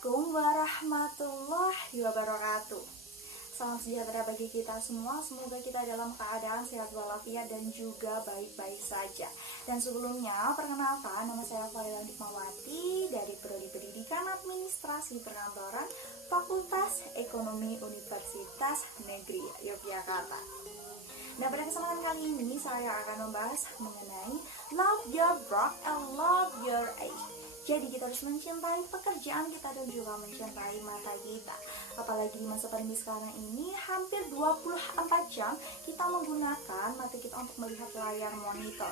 Assalamualaikum warahmatullahi wabarakatuh. Salam sejahtera bagi kita semua. Semoga kita dalam keadaan sehat walafiat dan juga baik-baik saja. Dan sebelumnya, perkenalkan, nama saya Fadila Dikmawati dari Prodi Pendidikan Administrasi Perkantoran Fakultas Ekonomi Universitas Negeri Yogyakarta. Nah, pada kesempatan kali ini saya akan membahas mengenai love your work and love your age. Jadi kita harus mencintai pekerjaan kita dan juga mencintai mata kita. Apalagi di masa pandemi sekarang ini, hampir 24 jam kita menggunakan mata kita untuk melihat layar monitor.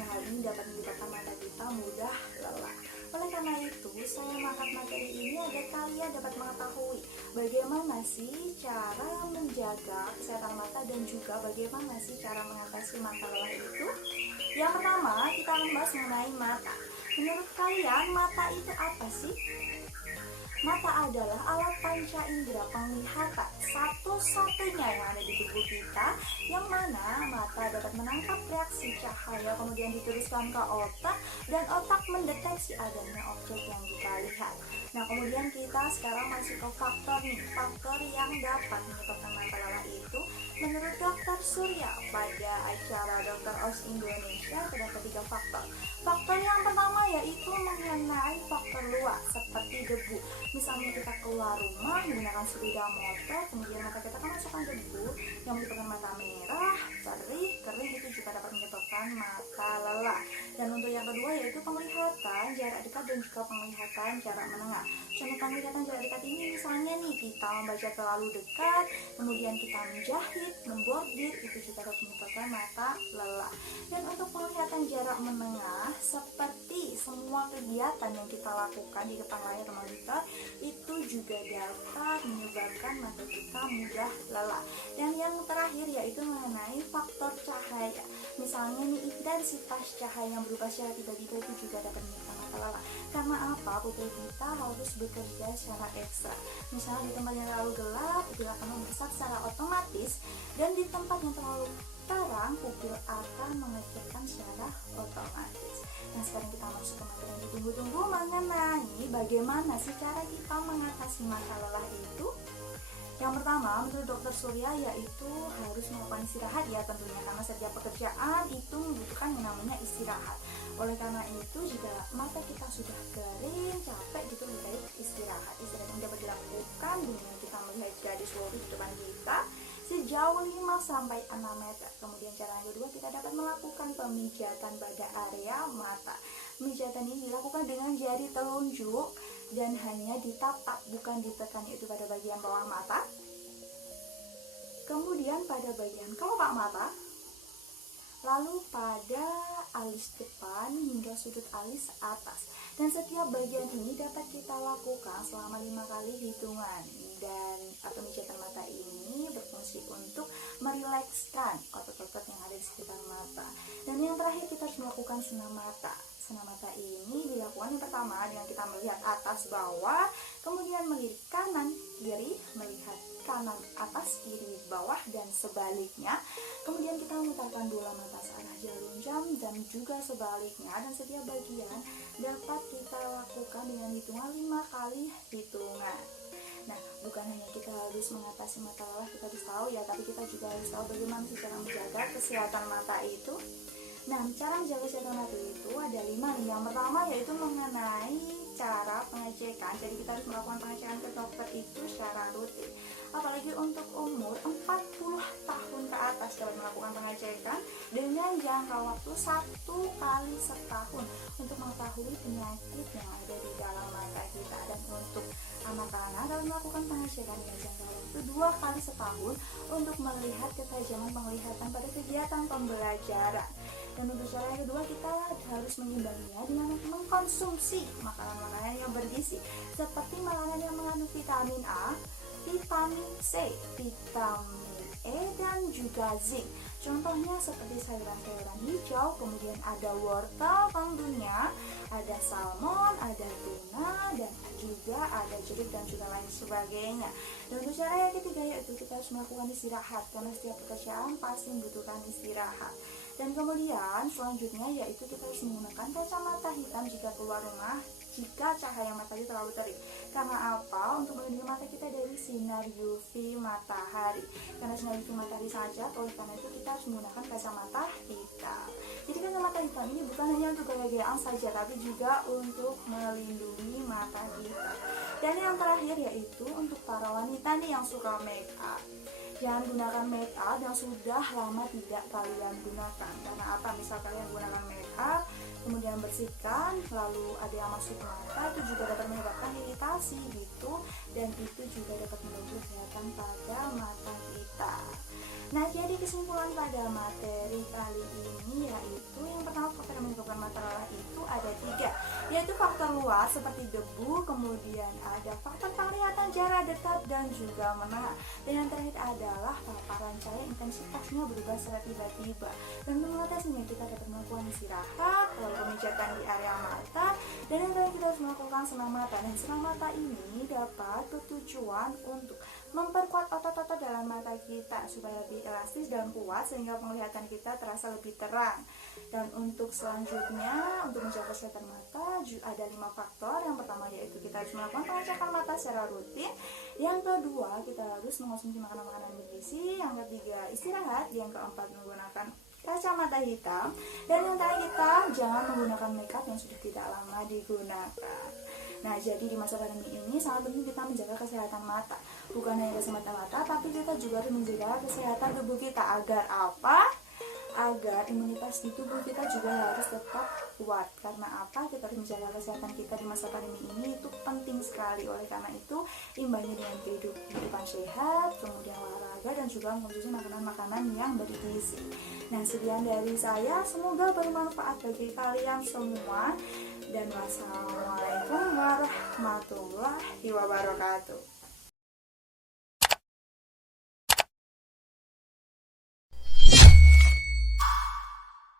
Nah, hal ini dapat menyebabkan mata kita mudah lelah. Oleh karena itu, saya mengangkat materi ini agar kalian dapat mengetahui bagaimana sih cara menjaga kesehatan mata dan juga bagaimana sih cara mengatasi mata lelah itu. Yang pertama, kita akan bahas mengenai mata. Menurut kalian, mata itu apa sih? Mata adalah alat panca indera penglihatan satu-satunya yang ada di tubuh kita, yang mana mata dapat menangkap reaksi cahaya kemudian diteruskan ke otak dan otak mendeteksi adanya objek yang kita lihat. Nah, kemudian kita sekarang masuk ke faktor yang dapat menyebabkan mata lelah itu. Menurut Dr. Surya pada acara Dr. Oz Indonesia terdapat 3 faktor. Faktor yang pertama yaitu mengenai faktor luar seperti debu. Misalnya kita keluar rumah menggunakan sepeda motor, kemudian mata kita kemasukan debu yang menyebabkan mata merah, perih, kering, itu juga dapat menyebabkan mata lelah. Dan untuk yang kedua yaitu penglihatan jarak dekat dan juga penglihatan jarak menengah. Contoh penglihatan jarak dekat ini misalnya nih kita membaca terlalu dekat, kemudian kita menjahit, membordir, itu juga dapat menyebabkan mata lelah. Dan untuk penglihatan jarak menengah, seperti semua kegiatan yang kita lakukan di depan layar monitor, itu juga dapat menyebabkan mata kita mudah lelah. Dan yang terakhir yaitu mengenai faktor cahaya. Misalnya nih, intensitas cahaya yang berubah secara tiba-tiba itu juga dapat menyebabkan mata lelah. Karena apa? Pupil kita harus bekerja secara ekstra. Misalnya di tempat yang terlalu gelap, pupil akan membesar secara otomatis, dan di tempat yang terlalu terang, pupil akan mengecilkan secara otomatis. Nah, sekarang kita masuk ke materi yang ditunggu-tunggu mengenai bagaimana sih cara kita mengatasi mata lelah itu. Yang pertama, menurut Dr. Surya, yaitu harus melakukan istirahat ya tentunya, karena setiap pekerjaan itu membutuhkan yang namanya istirahat. Oleh karena itu, jika mata kita sudah kering, capek gitu, lebih baik istirahat. Istirahat ini dapat dilakukan dengan kita melihat garis lurus di depan kita sejauh 5-6 meter. Kemudian cara yang kedua, kita dapat melakukan pemijatan pada area mata. Pemijatan ini dilakukan dengan jari telunjuk dan hanya ditapak, bukan ditekan, yaitu pada bagian bawah mata. Kemudian pada bagian kelopak mata, lalu pada alis depan hingga sudut alis atas. Dan setiap bagian ini dapat kita lakukan selama 5 kali hitungan. Dan pemijatan mata ini berfungsi untuk merilekskan otot-otot yang ada di sekitar mata. Dan yang terakhir, kita harus melakukan senam mata. Senam mata ini dilakukan yang pertama dengan kita melihat atas bawah, kemudian melirik kanan kiri, melihat kanan atas kiri bawah, dan sebaliknya. Kemudian kita memutarkan bola mata searah jarum jam dan juga sebaliknya, dan setiap bagian dapat kita lakukan dengan hitungan 5 kali hitungan. Nah, bukan hanya kita harus mengatasi mata lelah, kita harus tahu ya, tapi kita juga harus tahu bagaimana sih cara menjaga kesehatan mata itu. Nah, cara menjaga kesehatan mata itu ada 5 nih. Yang pertama yaitu mengenai cara pengecekan. Jadi kita harus melakukan pengecekan ke dokter itu secara rutin. Apalagi untuk umur 40 tahun ke atas dapat melakukan pengecekan dengan jangka waktu 1 kali setahun untuk mengetahui penyakit yang ada di dalam mata kita. Dan untuk anak-anak dapat melakukan pengecekan dengan jangka waktu 2 kali setahun untuk melihat ketajaman penglihatan pada kegiatan pembelajaran. Dan untuk cara yang kedua, kita harus mengimbanginya dengan mengkonsumsi makanan-makanan yang bergizi, seperti makanan yang mengandung vitamin A, vitamin C, vitamin E, dan juga zinc. Contohnya seperti sayuran-sayuran hijau, kemudian ada wortel tentunya, ada salmon, ada tuna, dan juga ada jeruk dan juga lain sebagainya. Dan untuk cara yang ketiga yaitu kita harus melakukan istirahat, karena setiap pekerjaan pasti membutuhkan istirahat. Dan kemudian selanjutnya yaitu kita harus menggunakan kacamata hitam jika keluar rumah jika cahaya matahari terlalu terik. Karena apa? Untuk melindungi mata kita dari sinar UV matahari. Karena sinar UV matahari sangat jahat, oleh karena itu kita harus menggunakan kacamata hitam. Jadi kacamata hitam ini bukan hanya untuk gaya-gayaan saja, tapi juga untuk melindungi mata kita. Dan yang terakhir yaitu untuk para wanita nih yang suka make up. Jangan gunakan make up yang sudah lama tidak kalian gunakan. Karena apa? Misal kalian gunakan make up, kemudian bersihkan, lalu ada yang masuk ke mata, itu juga dapat menyebabkan iritasi gitu, dan itu juga dapat mengganggu kesehatan pada mata kita. Nah, jadi kesimpulan pada materi kali ini yaitu yang pertama, faktor yang menyebabkan mata lelah itu ada 3, yaitu faktor luar seperti debu, kemudian ada faktor penglihatan jarak dekat dan juga menengah, dan yang terakhir adalah paparan cahaya intensitasnya berubah secara tiba-tiba. Dan untuk mengatasinya kita dapat melakukan istirahat, lalu pemijatan di area mata, dan yang terakhir kita harus melakukan senam mata. Dan senam mata ini dapat bertujuan untuk memperkuat otot-otot dalam mata kita supaya lebih elastis dan kuat sehingga penglihatan kita terasa lebih terang. Dan untuk selanjutnya, untuk menjaga kesehatan mata ada 5 faktor. Yang pertama yaitu kita harus melakukan pengecekan mata secara rutin. Yang kedua, kita harus mengonsumsi makanan-makanan bergizi. Yang ketiga, istirahat. Yang keempat, menggunakan kacamata hitam. Dan yang terakhir, kita jangan menggunakan makeup yang sudah tidak lama digunakan. Nah, jadi di masa pandemi ini sangat penting kita menjaga kesehatan mata. Bukan hanya kesehatan mata, tapi kita juga harus menjaga kesehatan tubuh kita. Agar apa? Agar imunitas di tubuh kita juga harus tetap kuat. Karena apa? Kita harus menjaga kesehatan kita di masa pandemi ini, itu penting sekali. Oleh karena itu, imbangi dengan kehidupan sehat, kemudian olahraga, dan juga mengkonsumsi makanan-makanan yang bergizi. Nah, sekian dari saya, semoga bermanfaat bagi kalian semua. Dan wassalamualaikum warahmatullahi wabarakatuh.